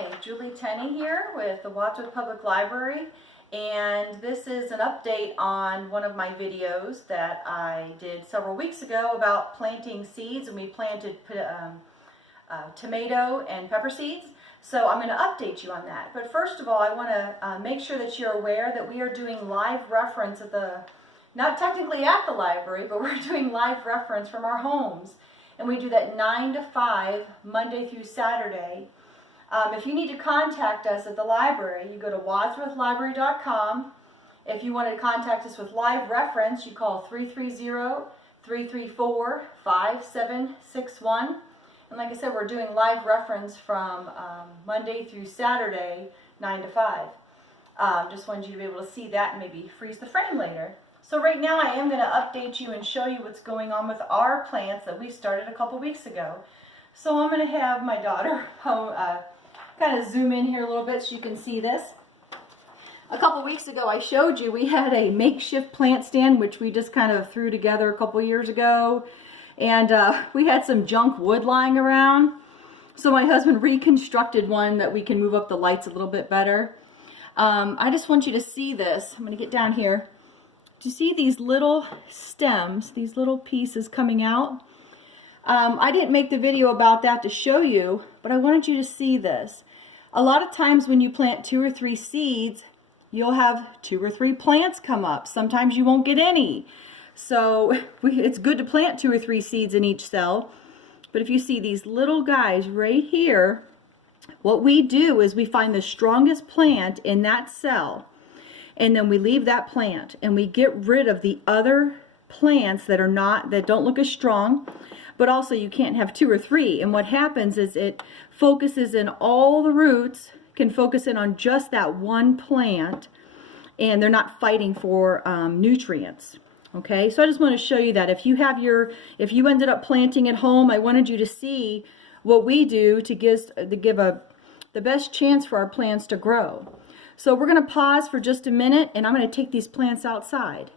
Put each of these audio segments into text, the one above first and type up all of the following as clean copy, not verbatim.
Hi, Julie Tenney here with the Wadsworth Public Library, and this is an update on one of my videos that I did several weeks ago about planting seeds, and we planted tomato and pepper seeds. So I'm going to update you on that. But first of all, I want to make sure that you're aware that we are doing live reference at not technically at the library, but we're doing live reference from our homes. And we do that 9 to 5, Monday through Saturday. If you need to contact us at the library, you go to wadsworthlibrary.com. If you want to contact us with live reference, you call 330-334-5761. And like I said, we're doing live reference from Monday through Saturday, 9 to 5. Just wanted you to be able to see that and maybe freeze the frame later. So right now I am going to update you and show you what's going on with our plants that we started a couple weeks ago. So I'm going to have my daughter kind of zoom in here a little bit so you can see this. A couple weeks ago I showed you we had a makeshift plant stand which we just kind of threw together a couple years ago, and we had some junk wood lying around, so my husband reconstructed one that we can move up the lights a little bit better. I just want you to see this. I'm going to get down here. Do you see these little stems, these little pieces coming out? I didn't make the video about that to show you, but I wanted you to see this. A lot of times when you plant 2 or 3 seeds, you'll have 2 or 3 plants come up. Sometimes you won't get any. So it's good to plant 2 or 3 seeds in each cell. But if you see these little guys right here, what we do is we find the strongest plant in that cell, and then we leave that plant and we get rid of the other plants that don't look as strong. But also you can't have 2 or 3, and what happens is it focuses in, all the roots can focus in on just that one plant, and they're not fighting for nutrients. Okay, so I just want to show you that if you ended up planting at home, I wanted you to see what we do to give the best chance for our plants to grow. So we're going to pause for just a minute, and I'm going to take these plants outside.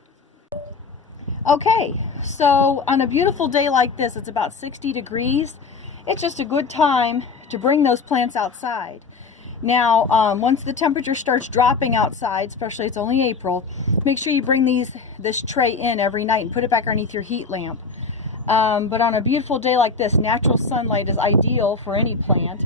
Okay, so on a beautiful day like this, it's about 60 degrees. It's just a good time to bring those plants outside. Now, once the temperature starts dropping outside, especially it's only April, make sure you bring this tray in every night and put it back underneath your heat lamp. But on a beautiful day like this, natural sunlight is ideal for any plant.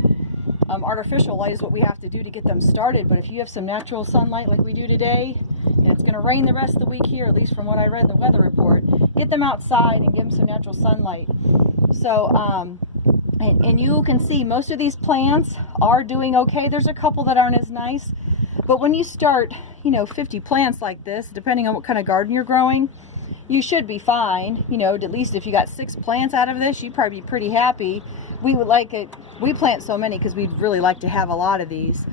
Artificial light is what we have to do to get them started, but if you have some natural sunlight like we do today, and it's going to rain the rest of the week here, at least from what I read in the weather report, get them outside and give them some natural sunlight. So, and you can see most of these plants are doing okay. There's a couple that aren't as nice, but when you start, 50 plants like this, depending on what kind of garden you're growing, you should be fine. At least if you got 6 plants out of this, you'd probably be pretty happy. We would like it. We plant so many because we'd really like to have a lot of these.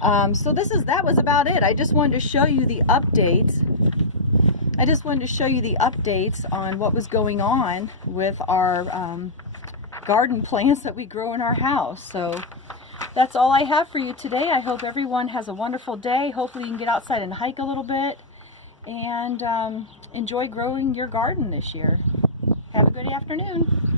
So that was about it. I just wanted to show you the updates. On what was going on with our garden plants that we grow in our house. So that's all I have for you today. I hope everyone has a wonderful day. Hopefully you can get outside and hike a little bit and enjoy growing your garden this year. Have a good afternoon.